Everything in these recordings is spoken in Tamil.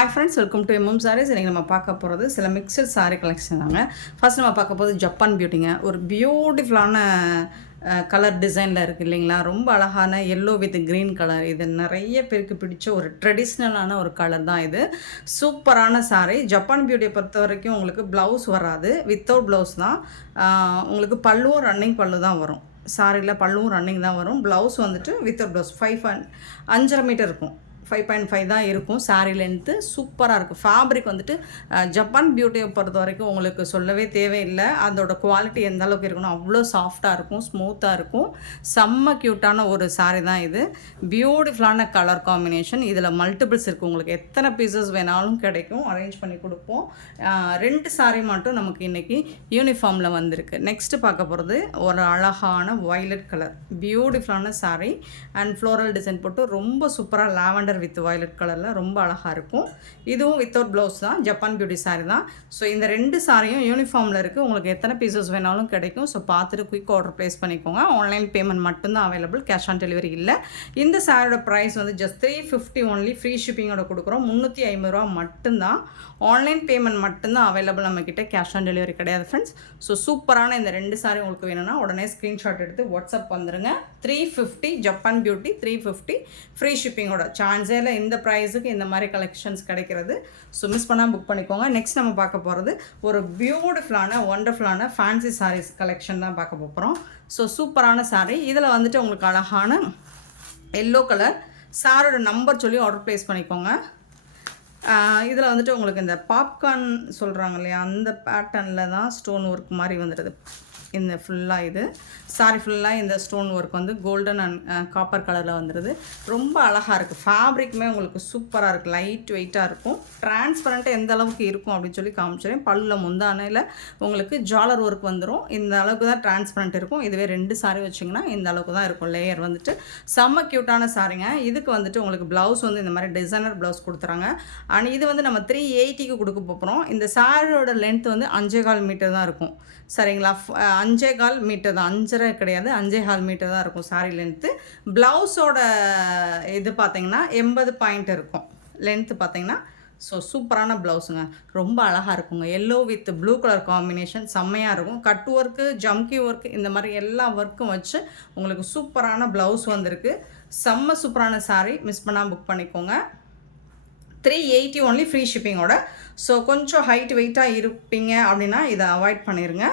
Hi friends, welcome to MM Sarees. இன்னைக்கு நம்ம பார்க்க போகிறது சில மிக்சட் சாரீ கலெக்ஷன் தாங்க. ஃபர்ஸ்ட் நம்ம பார்க்க போகிறது ஜப்பான் பியூட்டிங்க. ஒரு பியூட்டிஃபுல்லான கலர் டிசைனில் இருக்குது இல்லைங்களா, ரொம்ப அழகான எல்லோ வித் க்ரீன் கலர். இது நிறைய பேருக்கு பிடிச்ச ஒரு ட்ரெடிஷ்னலான ஒரு கலர் தான் இது. சூப்பரான சாரீ. ஜப்பான் பியூட்டியை பொறுத்த வரைக்கும் உங்களுக்கு ப்ளவுஸ் வராது, வித்தவுட் ப்ளவுஸ் தான். உங்களுக்கு பல்லுவும் ரன்னிங் பல்லு தான் வரும். சாரியில் பல்லுவும் ரன்னிங் தான் வரும். ப்ளவுஸ் வந்துட்டு வித்தவுட் ப்ளவுஸ் 5.5 மீட்டர் இருக்கும். 5.5 தான் இருக்கும் சாரீ லென்த்து. சூப்பராக இருக்குது. ஃபேப்ரிக் வந்துட்டு ஜப்பான் பியூட்டியை பொறுத்த வரைக்கும் உங்களுக்கு சொல்லவே தேவையில்லை. அதோட குவாலிட்டி எந்த அளவுக்கு இருக்கணும், அவ்வளோ சாஃப்டாக இருக்கும், ஸ்மூத்தாக இருக்கும். செம்ம க்யூட்டான ஒரு சாரீ தான் இது. பியூட்டிஃபுல்லான கலர் காம்பினேஷன். இதில் மல்டிபிள்ஸ் இருக்குது. உங்களுக்கு எத்தனை பீசஸ் வேணாலும் கிடைக்கும், அரேஞ்ச் பண்ணி கொடுப்போம். 2 சாரீ மட்டும் நமக்கு இன்றைக்கி யூனிஃபார்மில் வந்திருக்கு. நெக்ஸ்ட்டு பார்க்க போகிறது ஒரு அழகான வயலட் கலர் பியூட்டிஃபுல்லான சாரீ அண்ட் ஃப்ளோரல் டிசைன் போட்டு ரொம்ப சூப்பராக லாவெண்டர் வித் வயலட் கலரில் ரொம்ப அழகாக இருக்கும். இதுவும் வித்தவுட் ப்ளவுஸ் தான், ஜப்பான் பியூட்டி சாரீ தான். ஸோ இந்த 2 சாரியும் யூனிஃபார்மில் இருக்குது. உங்களுக்கு எத்தனை பீசஸ் வேணாலும் கிடைக்கும். ஸோ பார்த்துட்டு குயிக் ஆர்டர் ப்ளேஸ் பண்ணிக்கோங்க. ஆன்லைன் பேமெண்ட் மட்டும்தான் அவைலபிள், கேஷ் ஆன் டெலிவரி இல்லை. இந்த சாரியோட ப்ரைஸ் வந்து ஜஸ்ட் 350 ஒன்லி, ஃப்ரீ ஷிப்பிங்கோட கொடுக்குறோம். 350 ரூபா மட்டும்தான். ஆன்லைன் பேமெண்ட் மட்டும்தான் அவைலபிள் நம்மக்கிட்ட, கேஷ் ஆன் டெலிவரி கிடையாது ஃப்ரெண்ட்ஸ். ஸோ சூப்பரான இந்த 2 சாரி உங்களுக்கு வேணும்னா உடனே ஸ்க்ரீன்ஷாட் எடுத்து வாட்ஸ்அப் வந்துடுங்க. 350 ஜப்பான் பியூட்டி, 350 ஃப்ரீ ஷிப்பிங்கோட. சான்ஸே இல்லை இந்த ப்ரைஸுக்கு இந்த மாதிரி கலெக்ஷன்ஸ் கிடைக்கிறது. ஸோ மிஸ் பண்ணால் புக் பண்ணிக்கோங்க. நெக்ஸ்ட் நம்ம பார்க்க போகிறது ஒரு பியூட்டிஃபுல்லான ஒண்டர்ஃபுல்லான ஃபேன்சி சாரீஸ் கலெக்ஷன் தான் பார்க்க போகிறோம். ஸோ சூப்பரான சாரீ. இதில் வந்துட்டு உங்களுக்கு அழகான எல்லோ கலர் சாரோட நம்பர் சொல்லி ஆர்டர் ப்ளேஸ் பண்ணிக்கோங்க. இதில் வந்துட்டு உங்களுக்கு இந்த பாப்கார்ன் சொல்கிறாங்க இல்லையா, அந்த பேட்டர்னில் தான் ஸ்டோன் ஒர்க் மாதிரி வந்துடுது. இந்த ஃபுல்லாக இது சாரி ஃபுல்லாக இந்த ஸ்டோன் ஒர்க் வந்து கோல்டன் அண்ட் காப்பர் கலரில் வந்துடுது. ரொம்ப அழகாக இருக்குது. ஃபேப்ரிக்குமே உங்களுக்கு சூப்பராக இருக்குது, லைட் வெயிட்டாக இருக்கும். டிரான்ஸ்பரண்ட்டாக எந்த அளவுக்கு இருக்கும் அப்படின்னு சொல்லி காமிச்சிடுறேன். பல்லில் முந்தானையில் உங்களுக்கு ஜாலர் ஒர்க் வந்துடும். இந்த அளவுக்கு தான் டிரான்ஸ்பரண்ட் இருக்கும். இதுவே 2 சாரி வச்சிங்கன்னா இந்த அளவுக்கு தான் இருக்கும். லேயர் வந்துட்டு செம்ம க்யூட்டான சாரிங்க. இதுக்கு வந்துட்டு உங்களுக்கு ப்ளவுஸ் வந்து இந்த மாதிரி டிசைனர் ப்ளவுஸ் கொடுத்துறாங்க. அண்ட் இது வந்து நம்ம 380க்கு கொடுக்க போகிறோம். இந்த சாரியோட லென்த் வந்து 5.25 மீட்டர் தான் இருக்கும். சரிங்களா, 5.25 மீட்டர் தான், 5.5 கிடையாது, 5.25 மீட்டர் தான் இருக்கும் சாரி லென்த்து. ப்ளவுஸோட இது பார்த்திங்கன்னா 80 பாயிண்ட் இருக்கும் லென்த்து பார்த்திங்கன்னா. ஸோ சூப்பரான ப்ளவுஸுங்க, ரொம்ப அழகாக இருக்குங்க. Yellow with blue colour combination செம்மையாக இருக்கும். கட் ஒர்க்கு, ஜம்கி ஒர்க்கு, இந்த மாதிரி எல்லா ஒர்க்கும் வச்சு உங்களுக்கு சூப்பரான ப்ளவுஸ் வந்திருக்கு. செம்ம சூப்பரான சாரீ. மிஸ் பண்ணால் புக் பண்ணிக்கோங்க. 380 ஒன்லி, ஃப்ரீ ஷிப்பிங்கோட. ஸோ கொஞ்சம் ஹைட் வெயிட்டாக இருப்பீங்க அப்படின்னா இதை அவாய்ட் பண்ணிடுங்க.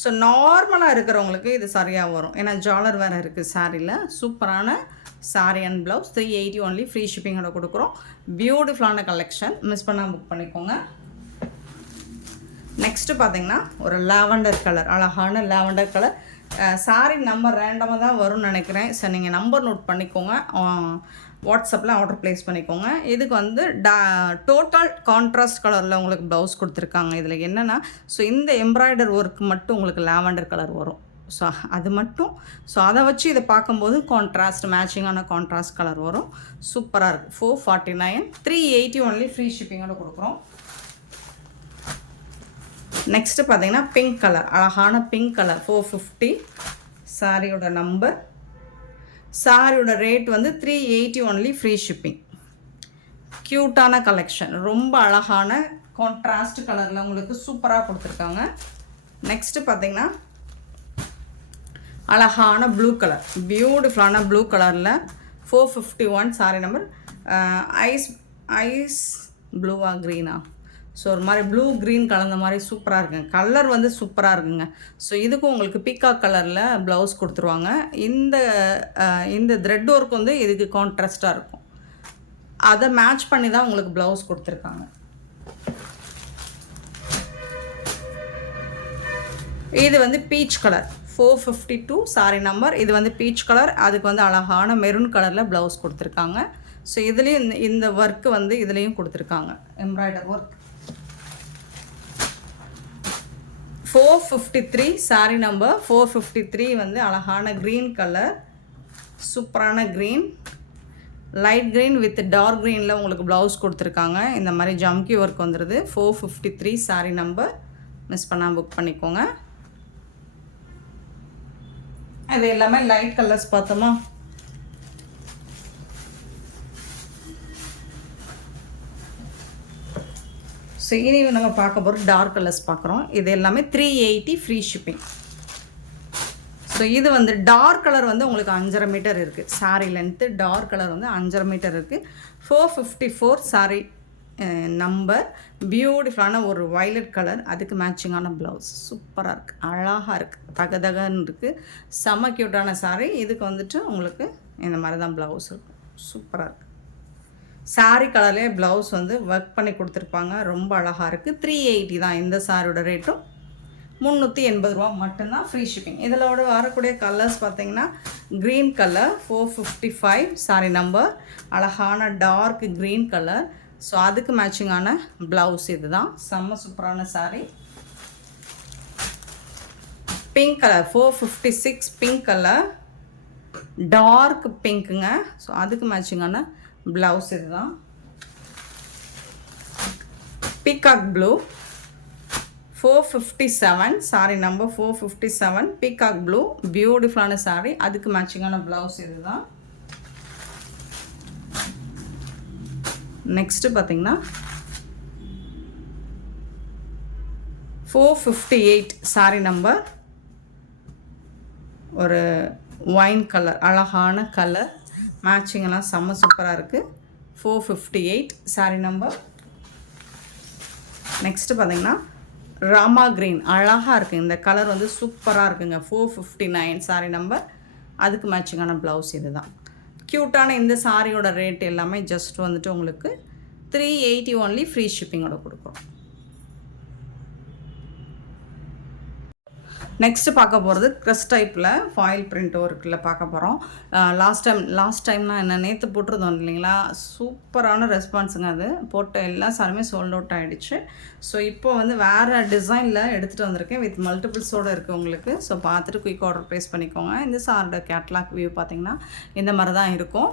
ஸோ நார்மலாக இருக்கிறவங்களுக்கு இது சரியாக வரும், ஏன்னா ஜாலர் வேறு இருக்குது சாரியில். சூப்பரான sari and blouse 380 only, free ஷிப்பிங்கோட கொடுக்குறோம். பியூட்டிஃபுல்லான கலெக்ஷன், மிஸ் பண்ணால் புக் பண்ணிக்கோங்க. நெக்ஸ்ட்டு பார்த்தீங்கன்னா ஒரு லாவெண்டர் கலர், அழகான லாவெண்டர் கலர். சாரி நம்பர் ரேண்டமாக தான் வரும்னு நினைக்கிறேன். ஸோ நீங்கள் நம்பர் நோட் பண்ணிக்கோங்க, வாட்ஸ்அப்பில் ஆர்டர் ப்ளேஸ் பண்ணிக்கோங்க. இதுக்கு வந்து டோட்டல் கான்ட்ராஸ்ட் கலரில் உங்களுக்கு ப்ளவுஸ் கொடுத்துருக்காங்க. இதில் என்னென்னா, ஸோ இந்த எம்ப்ராய்டர் ஒர்க் மட்டும் உங்களுக்கு லாவெண்டர் கலர் வரும். ஸோ அது மட்டும், ஸோ அதை வச்சு இதை பார்க்கும்போது கான்ட்ராஸ்ட் மேட்சிங்கான கான்ட்ராஸ்ட் கலர் வரும். சூப்பராக இருக்குது. 449, 380 ஒன்லி, ஃப்ரீ ஷிப்பிங்கோட கொடுக்குறோம். நெக்ஸ்ட்டு பார்த்தீங்கன்னா பிங்க் கலர், அழகான பிங்க் கலர் 450 சாரியோட நம்பர். சாரியோட ரேட் வந்து 380 ஒன்லி, ஃப்ரீ ஷிப்பிங். க்யூட்டான கலெக்ஷன், ரொம்ப அழகான கான்ட்ராஸ்ட் கலரில் உங்களுக்கு சூப்பராக கொடுத்துருக்காங்க. நெக்ஸ்ட்டு பார்த்தீங்கன்னா அழகான ப்ளூ கலர், பியூட்டிஃபுல்லான ப்ளூ கலரில் 451 சாரி நம்பர். ஐஸ் ப்ளூவா க்ரீனா, ஸோ ஒரு மாதிரி ப்ளூ க்ரீன் கலந்த மாதிரி சூப்பராக இருக்குங்க. கலர் வந்து சூப்பராக இருக்குங்க. ஸோ இதுக்கும் உங்களுக்கு பீகாக் கலரில் ப்ளவுஸ் கொடுத்துருவாங்க. இந்த த்ரெட் ஒர்க் வந்து இதுக்கு கான்ட்ராஸ்ட்டாக இருக்கும். அதை மேட்ச் பண்ணி தான் உங்களுக்கு ப்ளவுஸ் கொடுத்துருக்காங்க. இது வந்து பீச் கலர் 452 சாரி நம்பர். இது வந்து பீச் கலர், அதுக்கு வந்து அழகான மெரூன் கலரில் ப்ளவுஸ் கொடுத்துருக்காங்க. ஸோ இதுலேயும் இந்த ஒர்க்கு வந்து இதுலேயும் கொடுத்துருக்காங்க, எம்ப்ராய்டர் ஒர்க். 453 சாரி நம்பர் 453 வந்து அழகான க்ரீன் கலர், சூப்பரான க்ரீன், லைட் க்ரீன் வித் டார்க் க்ரீனில் உங்களுக்கு ப்ளவுஸ் கொடுத்துருக்காங்க. இந்த மாதிரி ஜம்கி ஒர்க் வந்துடுது. 453 சாரி நம்பர், மிஸ் பண்ணால் புக் பண்ணிக்கோங்க. அது எல்லாமே லைட் கலர்ஸ் பார்த்தோமா. ஸோ இனி நம்ம பார்க்க போகிற டார்க் கலர்ஸ் பார்க்குறோம். இது எல்லாமே 380 ஃப்ரீ ஷிப்பிங். ஸோ இது வந்து டார்க் கலர் வந்து உங்களுக்கு 5.5 மீட்டர் இருக்குது. சாரீ லென்த்து டார்க் கலர் வந்து 5.5 மீட்டர் இருக்குது. 454 சாரீ நம்பர். பியூட்டிஃபுல்லான ஒரு வயலட் கலர், அதுக்கு மேட்சிங்கான ப்ளவுஸ். சூப்பராக இருக்குது, அழகாக இருக்குது, தகதகன்னு இருக்குது. செம்ம க்யூட்டான சாரீ. இதுக்கு வந்துட்டு உங்களுக்கு இந்த மாதிரி தான் ப்ளவுஸ் இருக்கும். சூப்பராக இருக்குது. சாரீ கலர்லேயே ப்ளவுஸ் வந்து ஒர்க் பண்ணி கொடுத்துருப்பாங்க. ரொம்ப அழகாக இருக்குது. 380 தான் இந்த சாரியோட ரேட்டும். 380 ரூபா மட்டும்தான் ஃப்ரீ ஷிப்பிங். இதில் வரக்கூடிய கலர்ஸ் பார்த்திங்கன்னா க்ரீன் கலர் 455 சாரி நம்பர். அழகான டார்க் க்ரீன் கலர். ஸோ அதுக்கு மேட்சிங்கான ப்ளவுஸ் இது தான். செம்ம சூப்பரான sari. Pink colour 456 pink colour, dark பிங்க்குங்க. ஸோ அதுக்கு மேட்சிங்கான ப்ளவுஸ் இது தான். Peacock blue 457 sari number 457 peacock blue. பியூட்டிஃபுல்லான சாரீ, அதுக்கு மேட்சிங்கான ப்ளவுஸ் இது தான். நெக்ஸ்ட்டு பார்த்திங்கன்னா 458 சாரி நம்பர். ஒரு ஒயின் கலர், அழகான கலர், மேட்சிங்கெல்லாம் செம்ம சூப்பராக இருக்குது. 458 சாரி நம்பர். நெக்ஸ்ட்டு பார்த்திங்கன்னா ராமா க்ரீன், அழகாக இருக்குது இந்த கலர் வந்து சூப்பராக இருக்குங்க. 459 சாரி நம்பர். அதுக்கு மேட்சிங்கான ப்ளவுஸ் இது தான். க்யூட்டான இந்த சாரியோட ரேட் எல்லாமே ஜஸ்ட் வந்துட்டு உங்களுக்கு 380 ஒன்லி ஃப்ரீ ஷிப்பிங்கோட கொடுக்குறோம். நெக்ஸ்ட்டு பார்க்க போகிறது க்ரஸ் டைப்பில் ஃபாயில் பிரிண்ட் ஒர்க்கில் பார்க்க போகிறோம். லாஸ்ட் டைம்னா என்ன, நேற்று போட்டிருந்தோம் இல்லைங்களா, சூப்பரான ரெஸ்பான்ஸுங்க. அது போட்ட எல்லா சாரியுமே சோல்ட் அவுட் ஆகிடுச்சு. ஸோ இப்போ வந்து வேறு டிசைனில் எடுத்துகிட்டு வந்திருக்கேன், வித் மல்டிபிள்ஸோடு இருக்குது உங்களுக்கு. ஸோ பார்த்துட்டு குயிக் ஆர்டர் ப்ளேஸ் பண்ணிக்கோங்க. இந்த சாரியோட கேட்லாக் வியூ பார்த்திங்கன்னா இந்த மாதிரி தான் இருக்கும்.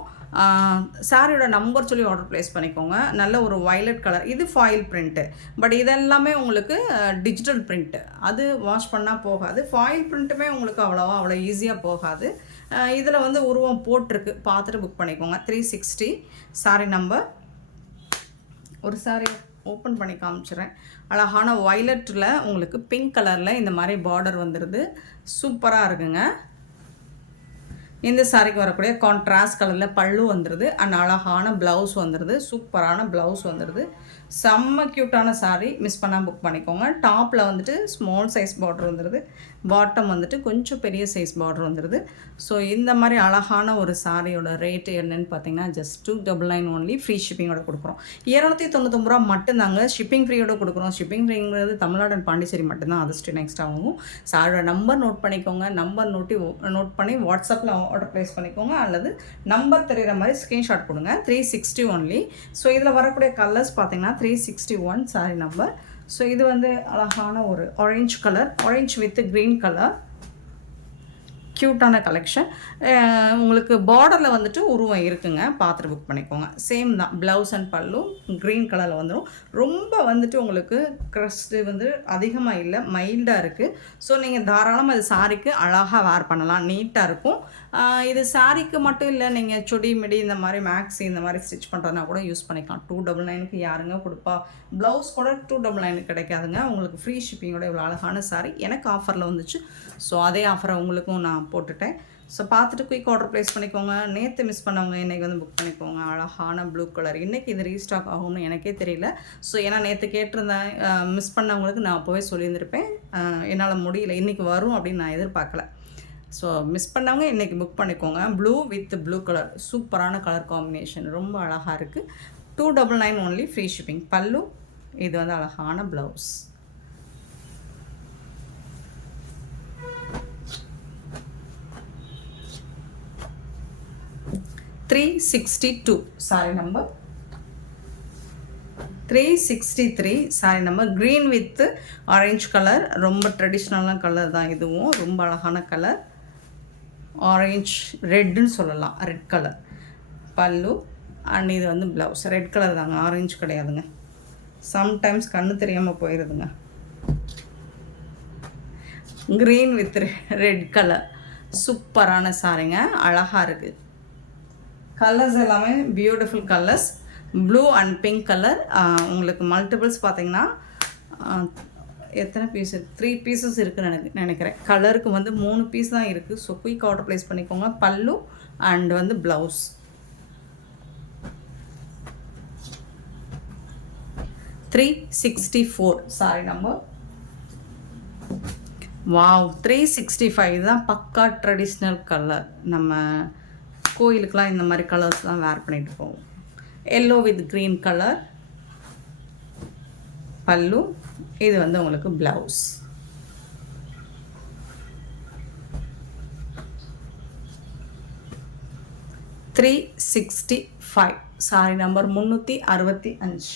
சாரியோட நம்பர் சொல்லி ஆர்டர் ப்ளேஸ் பண்ணிக்கோங்க. நல்ல ஒரு வயலட் கலர். இது ஃபாயில் பிரிண்ட்டு, பட் இதெல்லாமே உங்களுக்கு டிஜிட்டல் பிரிண்ட்டு. அது வாஷ் பண்ணால் போகாது. ஃபாயில் பிரிண்ட்டுமே உங்களுக்கு அவ்வளோ ஈஸியாக போகாது. இதில் வந்து உருவம் போட்டிருக்கு, பார்த்துட்டு புக் பண்ணிக்கோங்க. 360 சாரி நம்பர். ஒரு சாரி ஓப்பன் பண்ணி காமிச்சிடுறேன். அழகான வயலட்டில் உங்களுக்கு பிங்க் கலரில் இந்த மாதிரி பார்டர் வந்துடுது. சூப்பராக இருக்குங்க. இந்த சாரிக்கு வரக்கூடிய கான்ட்ராஸ்ட் கலரில் பல்லு வந்துடுது. அண்ட் அழகான ப்ளவுஸ் வந்துடுது. சூப்பரான ப்ளவுஸ் வந்துடுது. செம்ம க்யூட்டான சாரீ. மிஸ் பண்ணால் புக் பண்ணிக்கோங்க. டாப்பில் வந்துட்டு ஸ்மால் சைஸ் பார்டர் வந்துடுது. பாட்டம் வந்துட்டு கொஞ்சம் பெரிய சைஸ் பார்டர் வந்துடுது. ஸோ இந்த மாதிரி அழகான ஒரு சாரியோட ரேட்டு என்னன்னு பார்த்தீங்கன்னா ஜஸ்ட் 299 ஒன்லி ஃப்ரீ ஷிப்பிங்கோட கொடுக்குறோம். 299 ரூபா மட்டும்தாங்க ஷிப்பிங் ஃப்ரீயோட கொடுக்குறோம். ஷிப்பிங் ஃப்ரீங்கிறது தமிழ்நாடு அண்ட் பாண்டிச்சேரி மட்டும்தான். அது ஸ்டே நெக்ஸ்ட் ஆகும். சாரியோட நம்பர் நோட் பண்ணிக்கோங்க. நம்பர் நோட் பண்ணி வாட்ஸ்அப்பில் ஆர்டர் ப்ளேஸ் பண்ணிக்கோங்க, அல்லது நம்பர் தெரிகிற மாதிரி ஸ்க்ரீன்ஷாட் கொடுங்க. 360 ஒன்லி. ஸோ இதில் வரக்கூடிய கலர்ஸ் பார்த்தீங்கன்னா 361 சாரி நம்பர். ஸோ இது வந்து அழகான ஒரு orange colour, orange with green colour, க்யூட்டான கலெக்ஷன். உங்களுக்கு பார்டரில் வந்துட்டு உருவம் இருக்குங்க, பார்த்துட்டு புக் பண்ணிக்கோங்க. சேம் தான், ப்ளவுஸ் அண்ட் பல்லு க்ரீன் கலரில் வந்துடும். ரொம்ப வந்துட்டு உங்களுக்கு க்ரஸ்ட்டு வந்து அதிகமாக இல்லை, மைல்டாக இருக்குது. ஸோ நீங்கள் தாராளமாக இது சாரிக்கு அழகாக வேர் பண்ணலாம், நீட்டாக இருக்கும். இது சாரிக்கு மட்டும் இல்லை, நீங்கள் சுடி மிடி இந்த மாதிரி மேக்ஸி இந்த மாதிரி ஸ்டிச் பண்ணுறதுனா கூட யூஸ் பண்ணிக்கலாம். 299க்கு யாருங்க கொடுப்பா? ப்ளவுஸ் கூட 299 கிடைக்காதுங்க. உங்களுக்கு ஃப்ரீ ஷிப்பிங்கோட இவ்வளோ அழகான சாரி எனக்கு ஆஃபரில் வந்துச்சு. ஸோ அதே ஆஃபரை உங்களுக்கும் நான் போட்டுட்டேன். ஸோ பார்த்துட்டு குயிக் ஆர்டர் ப்ளேஸ் பண்ணிக்கோங்க. நேற்று மிஸ் பண்ணவங்க இன்றைக்கி வந்து புக் பண்ணிக்கோங்க. அழகான ப்ளூ கலர். இன்றைக்கி இது ரீஸ்டாக் ஆகும்னு எனக்கே தெரியல. ஸோ ஏன்னா நேற்று கேட்டிருந்தேன், மிஸ் பண்ணவங்களுக்கு நான் அப்போவே சொல்லியிருந்திருப்பேன். என்னால் முடியல, இன்றைக்கி வரும் அப்படின்னு நான் எதிர்பார்க்கல. ஸோ மிஸ் பண்ணவங்க இன்றைக்கி புக் பண்ணிக்கோங்க. ப்ளூ வித் ப்ளூ கலர், சூப்பரான கலர் காம்பினேஷன், ரொம்ப அழகாக இருக்குது. 299 ஒன்லி ஃப்ரீ ஷிப்பிங். பல்லு இது வந்து அழகான blouse. $362 sorry number. 363 sorry number. Green with orange colour, ரொம்ப ட்ரெடிஷ்னலான கலர் தான் இதுவும். ரொம்ப அழகான கலர், ஆரஞ்ச் ரெட்டுன்னு சொல்லலாம், ரெட் கலர் பல்லு. அண்ட் இது வந்து ப்ளவுஸ் ரெட் கலர் தாங்க, ஆரஞ்சு கிடையாதுங்க. சம்டைம்ஸ் கண்ணு தெரியாமல் போயிடுதுங்க. க்ரீன் வித் ரெட் கலர், சூப்பரான சாரிங்க, அழகாக இருக்குது. கலர்ஸ் எல்லாமே beautiful colours. Blue and pink colour. உங்களுக்கு மல்டிபிள்ஸ் பார்த்தீங்கன்னா எத்தனை பீஸ் இருக்குது? 3 பீசஸ் இருக்குதுன்னு நினைக்கிறேன். கலருக்கு வந்து 3 பீஸ் தான் இருக்குது. ஸோ குயிக் ஆர்டர் ப்ளேஸ் பண்ணிக்கோங்க. பல்லு அண்ட் வந்து ப்ளவுஸ். 364 sorry number. வாவ், 365 தான் பக்கா ட்ரெடிஷ்னல் கலர். நம்ம கோயிலுக்கெலாம் இந்த மாதிரி கலர்ஸ் தான் வேர் பண்ணிட்டு போவோம். எல்லோ வித் க்ரீன் கலர் பல்லு. இது வந்து உங்களுக்கு ப்ளவுஸ். $365 sorry number 365.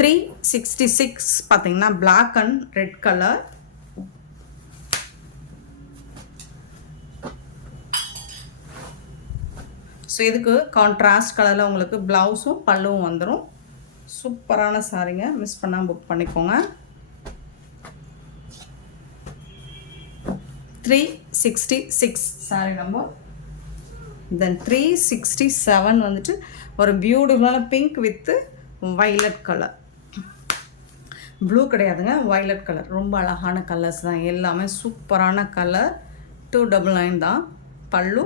366 பார்த்தீங்கன்னா black and red colour. So இதுக்கு கான்ட்ராஸ்ட் கலரில் உங்களுக்கு ப்ளவுஸும் பல்லுவும் வந்துடும். சூப்பரான சாரீங்க, மிஸ் பண்ணாமல் புக் பண்ணிக்கோங்க. 366 சாரி நம்பர். தென் 367 வந்துட்டு ஒரு பியூட்டிஃபுல்லான pink with violet colour. Blue கிடையாதுங்க, வைலட் கலர். ரொம்ப அழகான கலர்ஸ் தான் எல்லாமே, சூப்பரான கலர். 299 தான் பல்லு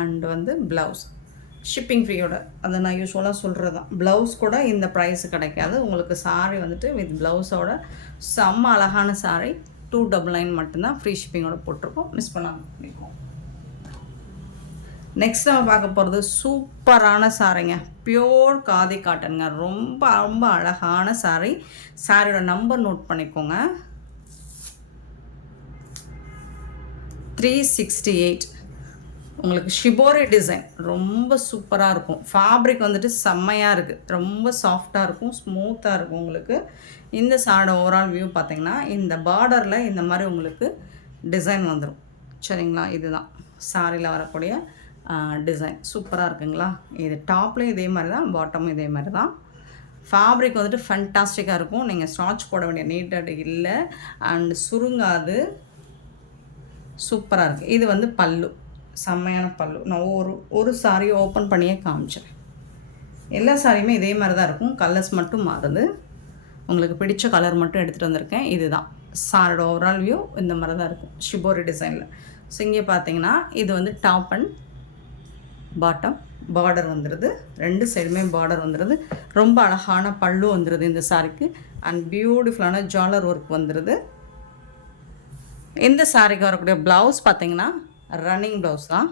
அண்ட் வந்து ப்ளவுஸ். ஷிப்பிங் ஃப்ரீயோட, அதை நான் யூஸ்வலாக சொல்கிறது தான். ப்ளவுஸ் கூட இந்த ப்ரைஸ் கிடைக்காது உங்களுக்கு. சாரீ வந்துட்டு வித் ப்ளவுஸோட செம்ம அழகான சாரீ. 299 மட்டும்தான் ஃப்ரீ ஷிப்பிங்கோட போட்டிருக்கோம். மிஸ் பண்ணாமல் பண்ணிக்கோம். நெக்ஸ்ட் நம்ம பார்க்க போகிறது சூப்பரான சாரீங்க. பியோர் காதி காட்டனுங்க. ரொம்ப ரொம்ப அழகான சாரீ. சாரியோட நம்பர் நோட் பண்ணிக்கோங்க. 368. உங்களுக்கு ஷிபோரி டிசைன் ரொம்ப சூப்பராக இருக்கும். ஃபேப்ரிக் வந்துட்டு செம்மையாக இருக்குது. ரொம்ப சாஃப்டாக இருக்கும், ஸ்மூத்தாக இருக்கும் உங்களுக்கு. இந்த சாரோட ஓவரால் வியூ பார்த்திங்கன்னா இந்த பார்டரில் இந்த மாதிரி உங்களுக்கு டிசைன் வந்துடும். சரிங்களா? இதுதான் சாரியில் வரக்கூடிய டிசைன். சூப்பராக இருக்குங்களா? இது டாப்லேயும் இதே மாதிரி தான், பாட்டமும் இதே மாதிரி தான். ஃபேப்ரிக் வந்துட்டு ஃபண்டாஸ்டிக்காக இருக்கும். நீங்கள் ஸ்டார்ச் போட வேண்டிய நீட்டட் இல்லை அண்ட் சுருங்காது. சூப்பராக இருக்குது. இது வந்து பல்லு, செம்மையான பல்லு. நான் ஒரு சாரியை ஓப்பன் பண்ணியே காமிச்சேன். எல்லா சாரியுமே இதே மாதிரி தான் இருக்கும், கலர்ஸ் மட்டும் மாறுது. உங்களுக்கு பிடிச்ச கலர் மட்டும் எடுத்துகிட்டு வந்திருக்கேன். இதுதான் சாரோட ஓவரால் வியூ. இந்த மாதிரி தான் இருக்கும் ஷிபோரி டிசைனில். ஸோ இங்கே பார்த்தீங்கன்னா இது வந்து டாப் அண்ட் பாட்டம் பார்டர் வந்துடுது. 2 சைடுமே பார்டர் வந்துடுது. ரொம்ப அழகான பல்லு வந்துடுது இந்த சாரிக்கு. அண்ட் பியூட்டிஃபுல்லான ஜாலர் ஒர்க் வந்துடுது. இந்த சாரிக்கு வரக்கூடிய ப்ளவுஸ் பார்த்தீங்கன்னா ரன்னிங் ப்ளவுஸ் தான்.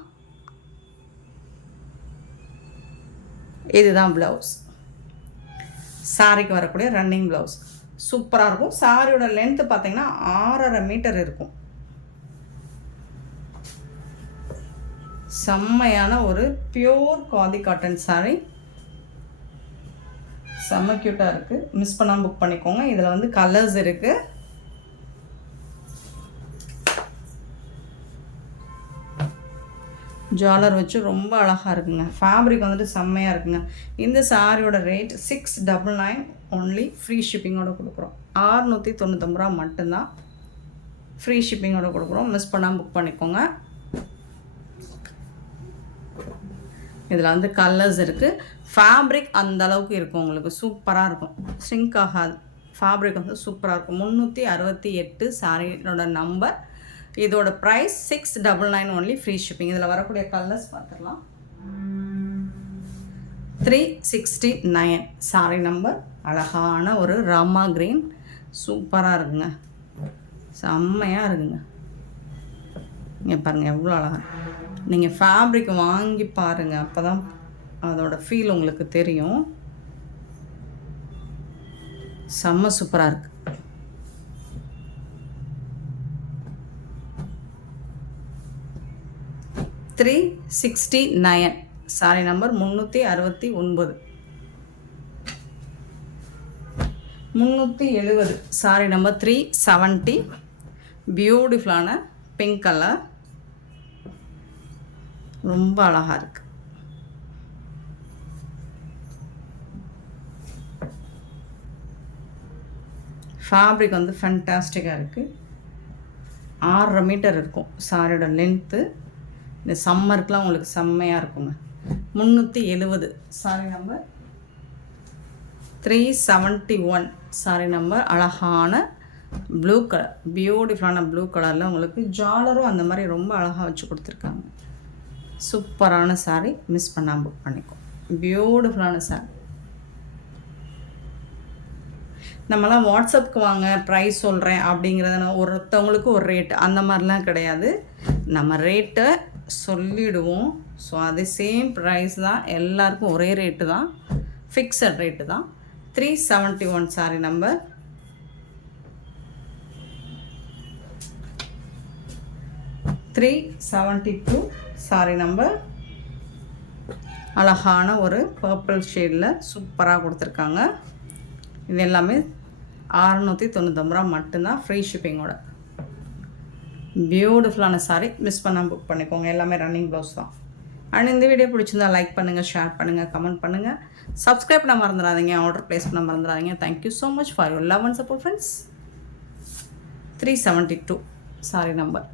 இதுதான் ப்ளவுஸ். சாரிக்கு வரக்கூடிய ரன்னிங் ப்ளவுஸ் சூப்பராக இருக்கும். சாரியோட லென்த்து பார்த்தீங்கன்னா 6.5 மீட்டர் இருக்கும். செம்மையான ஒரு பியோர் காதி காட்டன் சாரீ. செம்ம க்யூட்டாக இருக்குது. மிஸ் பண்ணாமல் புக் பண்ணிக்கோங்க. இதில் வந்து கலர்ஸ் இருக்குது. ஜாலர் வச்சு ரொம்ப அழகாக இருக்குங்க. ஃபேப்ரிக் வந்துட்டு செம்மையாக இருக்குங்க. இந்த சாரியோட ரேட் 699 ஒன்லி. ஃப்ரீ ஷிப்பிங்கோடு கொடுக்குறோம். 699 ரூபா மட்டும்தான் ஃப்ரீ ஷிப்பிங்கோடு கொடுக்குறோம். மிஸ் பண்ணாமல் புக் பண்ணிக்கோங்க. இதில் வந்து கலர்ஸ் இருக்குது. ஃபேப்ரிக் அந்த அளவுக்கு இருக்கும் உங்களுக்கு. சூப்பராக இருக்கும், ஷ்ரிங்க் ஆகாது. ஃபேப்ரிக் வந்து சூப்பராக இருக்கும். 368 சாரியோட நம்பர். இதோட ப்ரைஸ் 699 ஒன்லி. Free shipping. இதில் வரக்கூடிய கலர்ஸ் பார்த்துடலாம். 369 சாரி நம்பர். அழகான ஒரு ராமா கிரீன். சூப்பராக இருக்குங்க, செம்மையாக இருக்குங்க. இங்கே பாருங்கள் எவ்வளோ அழகாக. நீங்கள் ஃபேப்ரிக் வாங்கி பாருங்கள், அப்போ தான் அதோட ஃபீல் உங்களுக்கு தெரியும். செம்ம சூப்பராக இருக்குது. 369 சாரி நம்பர் 369. 370 sorry number 370. பியூட்டிஃபுல்லான பிங்க் கலர். ரொம்ப அழகாக இருக்குது. ஃபேப்ரிக் வந்து ஃபேண்டாஸ்டிக்காக இருக்குது. 6.5 மீட்டர் இருக்கும் சாரியோட லென்த்து. இந்த சம்மருக்குலாம் உங்களுக்கு செம்மையாக இருக்குங்க. 370 சாரி நம்பர் 371 சாரி நம்பர். அழகான ப்ளூ கலர், பியூட்டிஃபுல்லான ப்ளூ கலரில் உங்களுக்கு ஜாலரும் அந்த மாதிரி ரொம்ப அழகாக வச்சு கொடுத்துருக்காங்க. சூப்பரான சாரி, மிஸ் பண்ணாமல் புக் பண்ணிக்கோ. பியூட்டிஃபுல்லான சாரி. நம்மலாம் வாட்ஸ்அப்புக்கு வாங்க ப்ரைஸ் சொல்கிறேன் அப்படிங்கிறத ஒருத்தவங்களுக்கு ஒரு ரேட்டு அந்த மாதிரிலாம் கிடையாது. நம்ம ரேட்டை சொல்லிவிடுவோம். ஸோ அது சேம் ப்ரைஸ் தான், எல்லாருக்கும் ஒரே ரேட்டு தான், ஃபிக்ஸட் ரேட்டு தான். 371 சாரி நம்பர். 372 sorry number. அழகான ஒரு பர்பிள் ஷேடில் சூப்பராக கொடுத்துருக்காங்க. இது எல்லாமே 699 ரூபா மட்டும்தான், ஃப்ரீ ஷிப்பிங்கோட. பியூட்டிஃபுல்லான சாரி, மிஸ் பண்ணாமல் புக் பண்ணிக்கோங்க. எல்லாமே ரன்னிங் ப்ளவுஸ் தான். அண்ட் இந்த வீடியோ பிடிச்சிருந்தா லைக் பண்ணுங்கள், ஷேர் பண்ணுங்கள், கமெண்ட் பண்ணுங்கள், சப்ஸ்கிரைப் பண்ண மறந்துடாதீங்க, ஆர்டர் ப்ளேஸ் பண்ண மறந்துடாதீங்க. Thank you so much for your love and support friends. 372 sorry number.